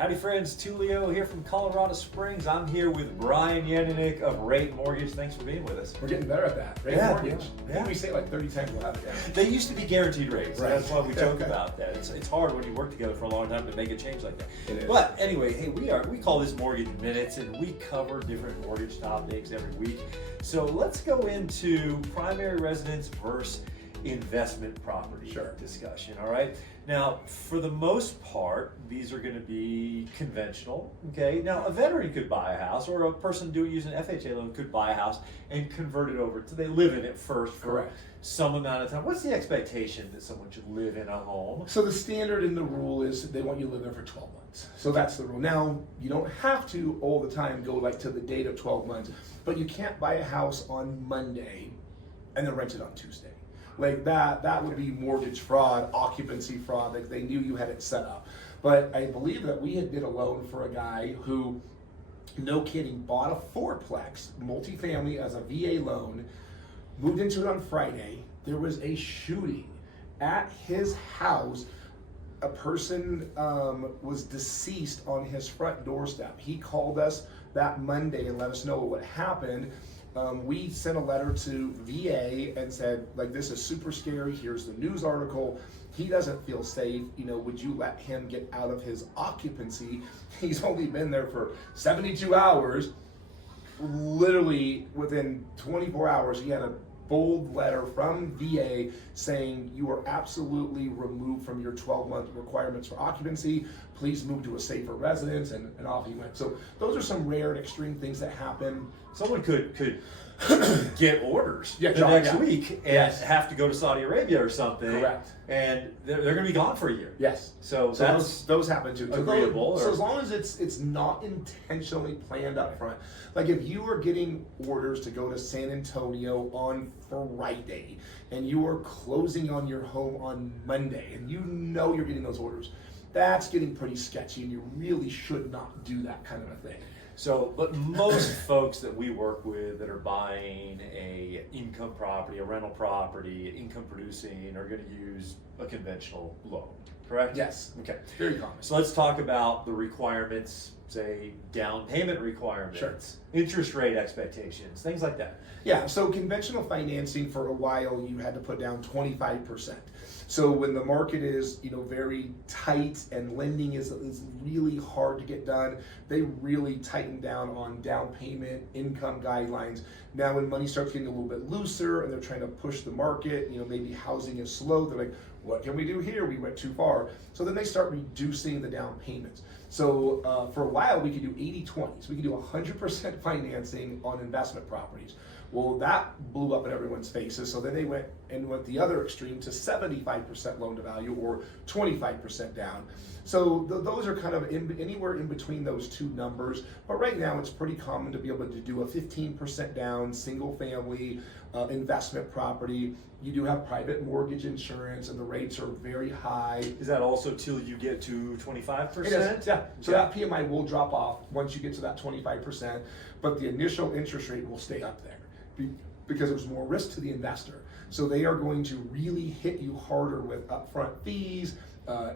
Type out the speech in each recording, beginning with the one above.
Howdy friends, Tulio here from Colorado Springs. I'm here with Bryan Yaninek of Rate Mortgage. Thanks for being with us. We're getting better at that. Rate Mortgage. I think we say it like 30 times, we'll have it down. They used to be guaranteed rates. Right. That's why we joke about that. It's hard when you work together for a long time to make a change like that. It is. But anyway, hey, we call this Mortgage Minutes, and we cover different mortgage topics every week. So let's go into primary residence versus investment property discussion, all right? Now, for the most part, these are going to be conventional, okay? Now, a veteran could buy a house, or a person using an FHA loan could buy a house and convert it over to, they live in it first for some amount of time. What's the expectation that someone should live in a home? So the standard in the rule is they want you to live there for 12 months. So that's the rule. Now, you don't have to all the time go like to the date of 12 months, but you can't buy a house on Monday and then rent it on Tuesday. Like that would be mortgage fraud, occupancy fraud. Like they knew you had it set up. But I believe that we did a loan for a guy who, no kidding, bought a fourplex, multifamily as a VA loan, moved into it on Friday. There was a shooting at his house. A person was deceased on his front doorstep. He called us that Monday and let us know what happened. We sent a letter to VA and said, like, this is super scary. Here's the news article. He doesn't feel safe. You know, would you let him get out of his occupancy? He's only been there for 72 hours. Literally within 24 hours, he had a bold letter from VA saying you are absolutely removed from your 12-month requirements for occupancy. Please move to a safer residence, and off he went. So those are some rare and extreme things that happen. Someone could get orders the John, next week and have to go to Saudi Arabia or something. Correct. And they're going to be gone for a year. Yes. So that's those happen too. agreeable. So as long as it's not intentionally planned up front. Like if you are getting orders to go to San Antonio on Friday and you are closing on your home on Monday and you know you're getting those orders, that's getting pretty sketchy and you really should not do that kind of a thing. So, but most folks that we work with that are buying a income property, a rental property, income producing, are going to use a conventional loan, correct? Yes. Okay. Very common. So let's talk about the requirements, say down payment requirements, interest rate expectations, things like that. Yeah, so conventional financing for a while you had to put down 25%. So when the market is, very tight and lending is really hard to get done, they really tighten down on down payment, income guidelines. Now when money starts getting a little bit looser and they're trying to push the market, maybe housing is slow, they're like, what can we do here? We went too far. So then they start reducing the down payments. So for a while we could do 80-20. So we could do 100% financing on investment properties. Well, that blew up in everyone's faces. So then they went the other extreme to 75% loan to value or 25% down. So those are kind of anywhere in between those two numbers. But right now it's pretty common to be able to do a 15% down single family investment property. You do have private mortgage insurance and the rates are very high. Is that also till you get to 25%? It is, yeah. So that PMI will drop off once you get to that 25%, but the initial interest rate will stay up there because there's more risk to the investor. So they are going to really hit you harder with upfront fees,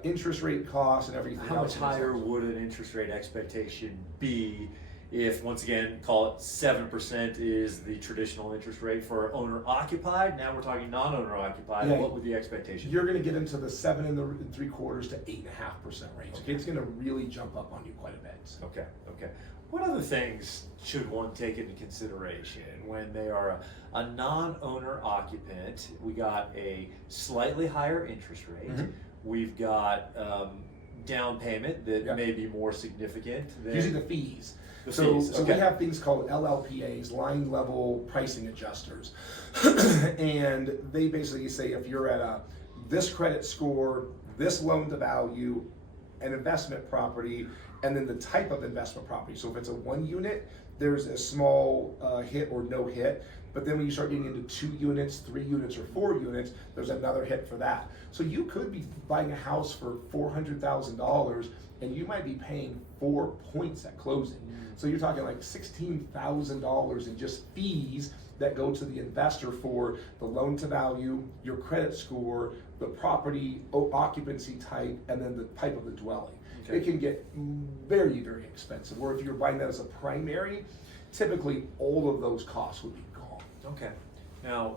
interest rate costs, and everything else. How much higher would an interest rate expectation be if, once again, call it 7% is the traditional interest rate for owner occupied? Now we're talking non-owner occupied. Yeah. What would the expectation You're be? going to get into the 7 3/4 to 8.5% range. Okay. It's going to really jump up on you quite a bit. Okay. What other things should one take into consideration when they are a non-owner occupant? We got a slightly higher interest rate. Mm-hmm. We've got down payment that may be more significant than usually the fees. So we have things called LLPAs, line level pricing adjusters. And they basically say if you're at this credit score, this loan to value, an investment property, and then the type of investment property. So if it's a 1 unit, there's a small hit or no hit. But then when you start getting into 2 units, 3 units, or 4 units, there's another hit for that. So you could be buying a house for $400,000 and you might be paying 4 points at closing. So you're talking like $16,000 in just fees that go to the investor for the loan to value, your credit score, the property occupancy type, and then the type of the dwelling. Okay. It can get very, very expensive. Or if you're buying that as a primary, typically all of those costs would be gone. Okay. Now,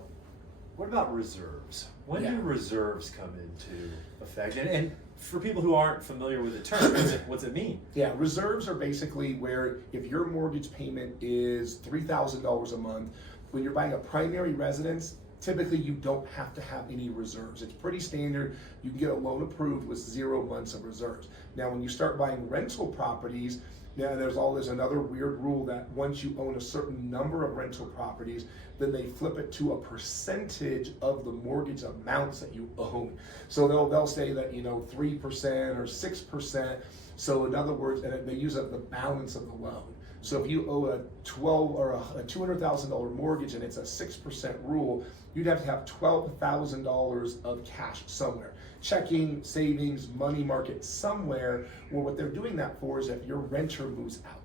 what about reserves? When do reserves come into effect? And for people who aren't familiar with the term, what's it mean? Yeah, reserves are basically where if your mortgage payment is $3,000 a month, when you're buying a primary residence, typically you don't have to have any reserves. It's pretty standard. You can get a loan approved with 0 months of reserves. Now, when you start buying rental properties, now there's another weird rule that once you own a certain number of rental properties, then they flip it to a percentage of the mortgage amounts that you own. So they'll say that 3% or 6%. So in other words, and they use up the balance of the loan. So if you owe a $200,000 mortgage and it's a 6% rule, you'd have to have $12,000 of cash somewhere. Checking, savings, money market somewhere, where what they're doing that for is if your renter moves out.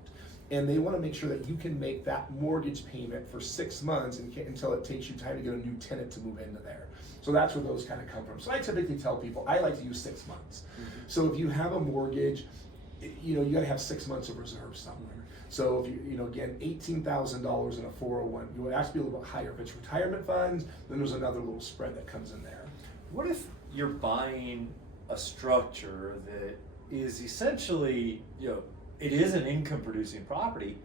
And they want to make sure that you can make that mortgage payment for 6 months until it takes you time to get a new tenant to move into there. So that's where those kind of come from. So I typically tell people, I like to use 6 months. So if you have a mortgage, you got to have 6 months of reserves somewhere. So if you again, $18,000 in a 401, you would actually be a little bit higher. If it's retirement funds, then there's another little spread that comes in there. What if you're buying a structure that is essentially, it is an income producing property,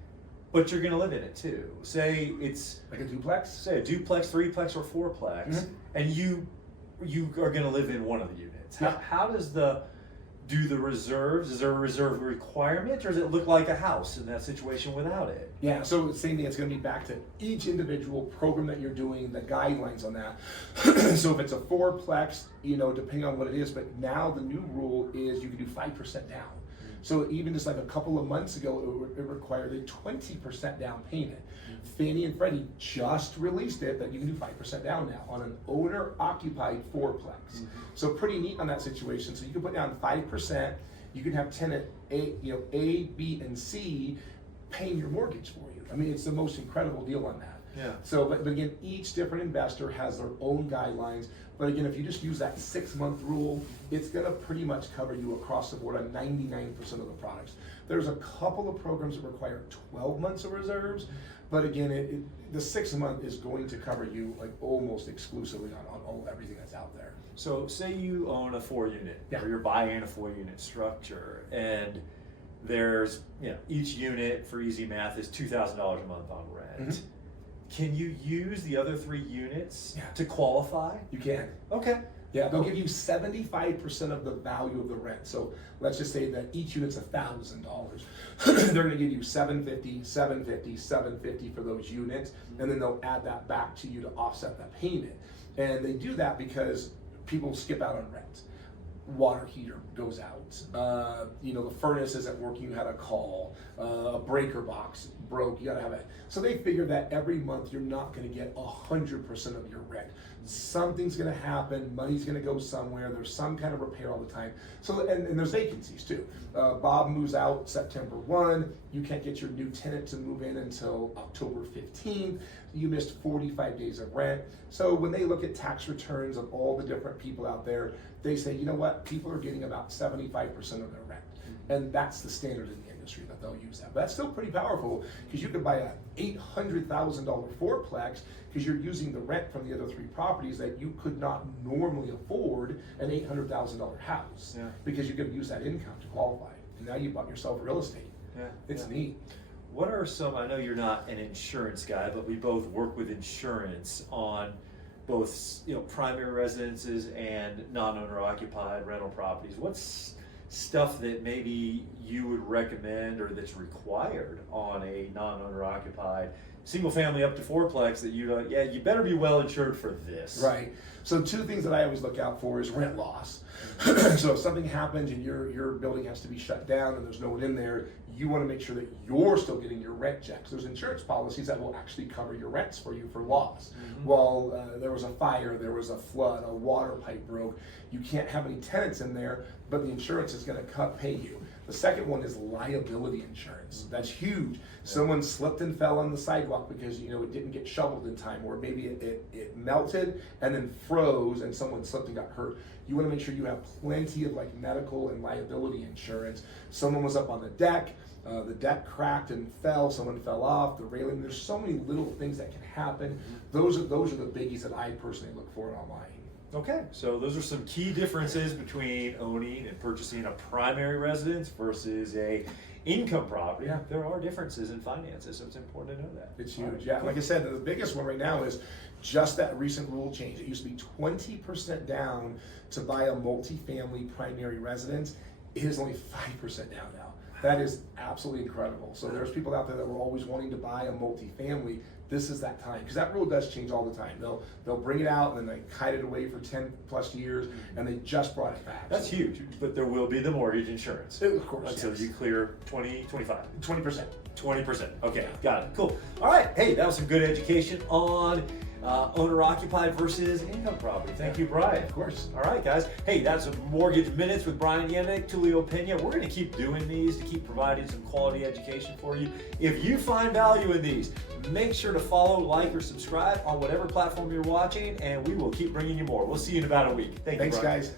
but you're gonna live in it too. Say it's like a duplex? Say a duplex, threeplex, or fourplex, and you are gonna live in one of the units. Yeah. How does do the reserves, is there a reserve requirement, or does it look like a house in that situation without it? Yeah, so same thing, it's gonna be back to each individual program that you're doing, the guidelines on that. So if it's a fourplex, depending on what it is, but now the new rule is you can do 5% down. So even just like a couple of months ago, it required a 20% down payment. Fannie and Freddie just released it that you can do 5% down now on an owner-occupied fourplex. So pretty neat on that situation. So you can put down 5%. You can have tenant A, B, and C paying your mortgage for you. I mean, it's the most incredible deal on that. Yeah. So, but again, each different investor has their own guidelines. But again, if you just use that 6 month rule, it's gonna pretty much cover you across the board on 99% of the products. There's a couple of programs that require 12 months of reserves, but again, the 6 month is going to cover you like almost exclusively on everything that's out there. So say you own a 4-unit, or you're buying a 4-unit structure, and there's, each unit for easy math is $2,000 a month on rent. Can you use the other 3 units to qualify? You can. Okay. Yeah, they'll give you 75% of the value of the rent. So let's just say that each unit's $1,000. They're gonna give you $750, $750, $750 for those units, and then they'll add that back to you to offset that payment. And they do that because people skip out on rent. Water heater goes out. The furnace isn't working, you had a call. A breaker box broke, you gotta have it. So they figure that every month you're not gonna get 100% of your rent. Something's gonna happen, money's gonna go somewhere, there's some kind of repair all the time. So, and there's vacancies too. Bob moves out September 1, you can't get your new tenant to move in until October 15th, you missed 45 days of rent. So when they look at tax returns of all the different people out there, they say, you know what, people are getting about 75% of their rent. And that's the standard in the industry that they'll use that. But that's still pretty powerful because you could buy a $800,000 fourplex because you're using the rent from the other 3 properties that you could not normally afford an $800,000 house because you could use that income to qualify. And now you bought yourself real estate. It's neat. What are some, I know you're not an insurance guy, but we both work with insurance on both primary residences and non-owner occupied rental properties. What's stuff that maybe you would recommend or that's required on a non-owner occupied single family up to fourplex that you better be well insured for this? Right. So 2 things that I always look out for is rent loss. So if something happens and your building has to be shut down and there's no one in there, you want to make sure that you're still getting your rent checks. There's insurance policies that will actually cover your rents for you for loss. Well, there was a fire, there was a flood, a water pipe broke. You can't have any tenants in there, but the insurance is going to pay you. The second one is liability insurance. That's huge. Someone slipped and fell on the sidewalk because it didn't get shoveled in time, or maybe it melted and then froze and someone slipped and got hurt. You want to make sure you have plenty of like medical and liability insurance. Someone was up on the deck cracked and fell, someone fell off the railing. There's so many little things that can happen. Those are the biggies that I personally look for online. Okay, so those are some key differences between owning and purchasing a primary residence versus a income property. Yeah. There are differences in finances, so it's important to know that. It's huge. Yeah, like I said, the biggest one right now is just that recent rule change. It used to be 20% down to buy a multifamily primary residence. It is only 5% down now. That is absolutely incredible. So there's people out there that were always wanting to buy a multifamily. This is that time, because that rule does change all the time. They'll bring it out and then they hide it away for 10 plus years, and they just brought it back. That's huge, but there will be the mortgage insurance. Of course. Until you clear 20, 25. 20%. 20%. Okay, got it. Cool. All right. Hey, that was some good education on owner-occupied versus income property. Thank you, Bryan. Of course. All right, guys. Hey, that's Mortgage Minutes with Bryan Yaninek, Tulio, Pena. We're going to keep doing these to keep providing some quality education for you. If you find value in these, make sure to follow, like, or subscribe on whatever platform you're watching, and we will keep bringing you more. We'll see you in about a week. Thanks, Bryan. guys.